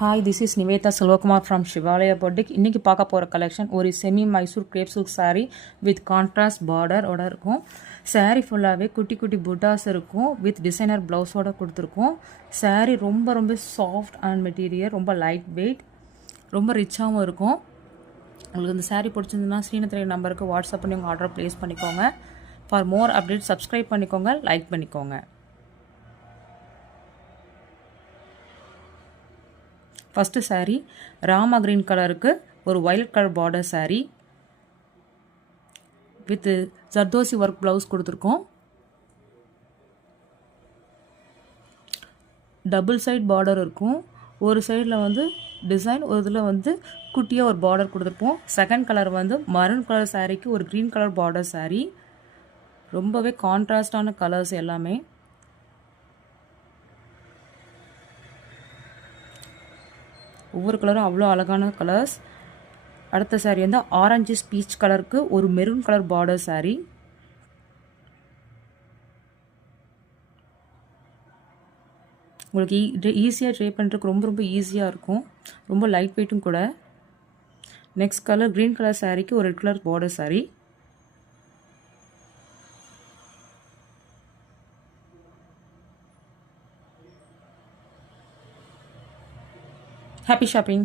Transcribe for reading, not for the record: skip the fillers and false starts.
Hi, this is Nivetha Selvakumar from Shivalaya boutique. இன்றைக்கி பார்க்க போகிற கலெக்ஷன் ஒரு semi Mysore crepe silk saree with contrast பார்டரோட இருக்கும். saree ஃபுல்லாகவே குட்டி குட்டி புட்டாஸ் இருக்கும் வித் டிசைனர் ப்ளவுஸோடு கொடுத்துருக்கோம். saree ரொம்ப ரொம்ப சாஃப்ட் அண்ட் மெட்டீரியல், ரொம்ப லைட் வெயிட், ரொம்ப ரிச்சாகவும் இருக்கும். உங்களுக்கு இந்த saree பிடிச்சிருந்துன்னா ஸ்ரீநத்ரே நம்பருக்கு வாட்ஸ்அப் பண்ணி உங்கள் ஆர்டர் ப்ளேஸ் பண்ணிக்கோங்க. ஃபார் மோர் அப்டேட் சப்ஸ்கிரைப் பண்ணிக்கோங்க, லைக் பண்ணிக்கோங்க. ஃபஸ்ட்டு saree ராமா க்ரீன் கலருக்கு ஒரு violet colour border saree with zardozi work blouse கொடுத்துருக்கோம். டபுள் சைட் பார்டர் இருக்கும். ஒரு சைடில் வந்து டிசைன், ஒரு இதில் வந்து குட்டியாக ஒரு பார்டர் கொடுத்துருப்போம். செகண்ட் கலர் வந்து மரூன் கலர் சாரீக்கு ஒரு க்ரீன் கலர் பார்டர் saree. ரொம்பவே கான்ட்ராஸ்டான கலர்ஸ் எல்லாமே. ஒவ்வொரு கலரும் அவ்வளோ அழகான கலர்ஸ். அடுத்த saree வந்து ஆரஞ்சு பீச் கலருக்கு ஒரு மெரூன் கலர் பார்டர் saree. உங்களுக்கு ஈஸியாக ட்ரை பண்ணுறதுக்கு ரொம்ப ரொம்ப ஈஸியாக இருக்கும். ரொம்ப லைட் வெயிட்டும் கூட. நெக்ஸ்ட் கலர் க்ரீன் கலர் சாரீக்கு ஒரு red colour border saree. Happy shopping!